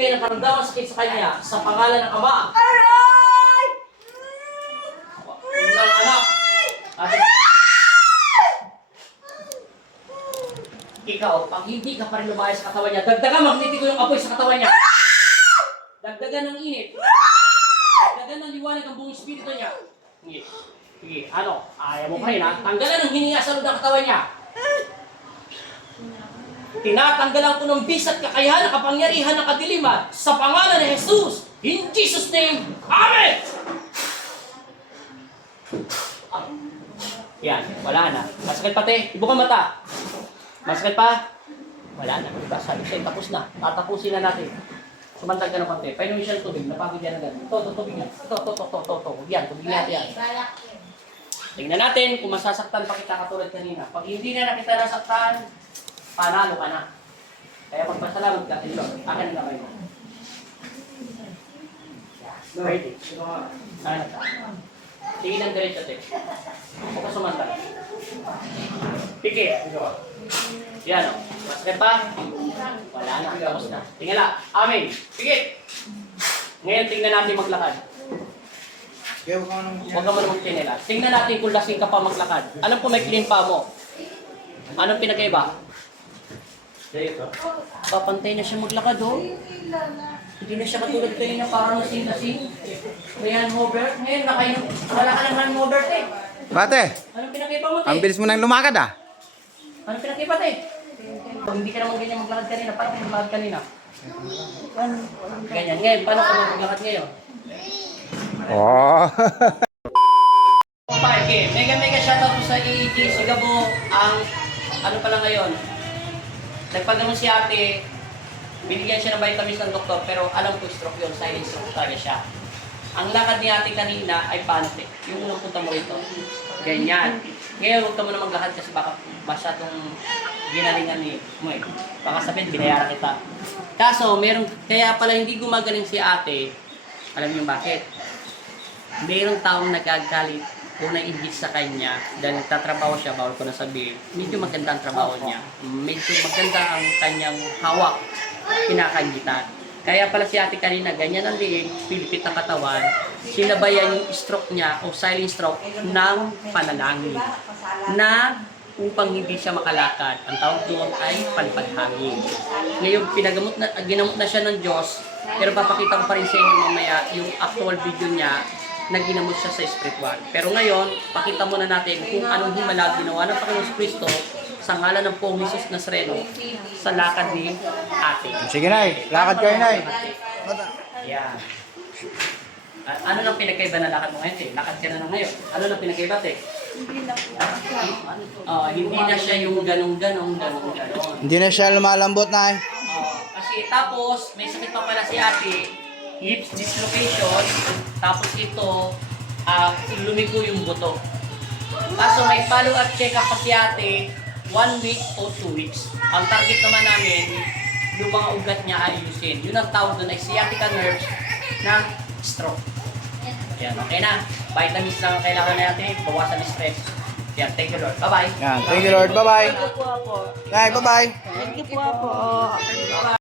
magbibigay ng karamdaman sakit sa kanya sa pangalan ng Ama, Aray! ng Anak, at ikaw, pag hindi ka pa rin lumayas sa katawan niya, dagdagan magnitiko yung apoy sa katawan niya. Dagdagan ng init. Dagdagan ng liwanag ang buong espiritu niya. Sige. Sige, ano? Ayaw mo pa rin ha? Tanggalan ng hininga sa loob ng katawan niya. Tinatanggalan ko ng bis at kakayahan ng kapangyarihan ng kadiliman sa pangalan ni Jesus. In Jesus' name, Amen! Yan, wala na. Masakit pati. Ibuka mata. Masakit pa? Wala na. Diba? Sabi sa'yo, tapos na. Tatapusin na natin. Sumantag ka ng konti. Painumin siya ng tubig. Napagod yan agad. Ito, tubig yan. Ito. Yan, tubig natin yan. Tingnan natin kung masasaktan pa kita katulad kanina. Pag hindi na kita nasaktan, panalo ka na. Kaya magpasalamat ka. Akin ang kamay mo. Ready? Sana ka. Sige ng diretso, te. Huwag ka sumantag. Pikit. Yan o. Masakit pa? Wala na. Tapos na. Tingala. Amen. Pikit. Ngayon, tingnan natin maglakad. Huwag ka marunong tinila. Tingnan natin kung lasing ka pa maglakad. Alam ko may clean pa mo. Anong pinagkaiba? Papantay na siya maglakad, oh. Hindi na siya katulad kayo na parang lasing-lasing. May handhover. Ngayon, wala ka ng handhover, te. Bate, Anong pinagkaiba mo, te? ang bilis mo nang lumakad ah. Anong pinagkaiba, te? Pag hindi ka naman ganyan maglakad kanina, parang maglakad kanina. Ganyan. Ngayon, paano ka maglakad ngayon? Oh. Okay, mega shoutout po sa EEG Sigabo. Ang ano pala ngayon, nagpagano'n si ate, binigyan siya ng vitamins ng doktor, pero alam ko stroke yun, silent stroke talaga siya. Ang lakad ni ate kanina ay pantik. Yung unang punta mo ito, ganyan. Ngayon, huwag ka muna maglakad kasi baka masyadong ginalingan ni mo eh. Baka sabihin, binayaran kita. Kaso, kaya pala hindi gumagaling si ate, alam niyo bakit? Mayroong taong nagagalit o naiingit sa kanya dahil nagtatrabaho siya, bawal ko na sabihin, medyo maganda ang trabaho niya. Medyo maganda ang kanyang hawak, kinakaingitan. Kaya pala si ate kanina, ganyan ang liig, pilipit ang katawan, sinabayan yung stroke niya o silent stroke ng panalangin na upang hindi siya makalakad. Ang tawag doon ay palipad hangin. Ngayon, ginamot na siya ng Diyos, pero papakita ko pa rin sa inyo mamaya yung actual video niya na ginamot siya sa spiritual. Pero ngayon, pakita muna natin kung anong himala ginawa ng Panginoon Kristo sa ngalan ng Pong Jesus Nazareno sa lakad ni ate. Sige Nay, lakad kayo Nay. Yan. Ano nang pinagkaiba na lakad mo ngayon, te? Lakad ka na ngayon. Ano nang pinagkaiba, te? Hindi na siya yung ganong-ganong. Hindi na siya lumalambot Nay. Kasi tapos, may sakit pa pala si ate, hips dislocation, tapos ito, lumigo yung buto. Kaso may follow-up check-up pa si ate, 1 week o 2 weeks. Ang target naman namin, yung mga ugat niya ayusin. Yun ang tawag doon ay sciatica nerves na stroke. Yan, okay na. Vitamins lang ang kailangan natin, bawasan yung stress. Yan, thank you Lord. Bye-bye. Yan, thank you Lord. Bye-bye. Thank you po. Nay, bye-bye. Thank you po.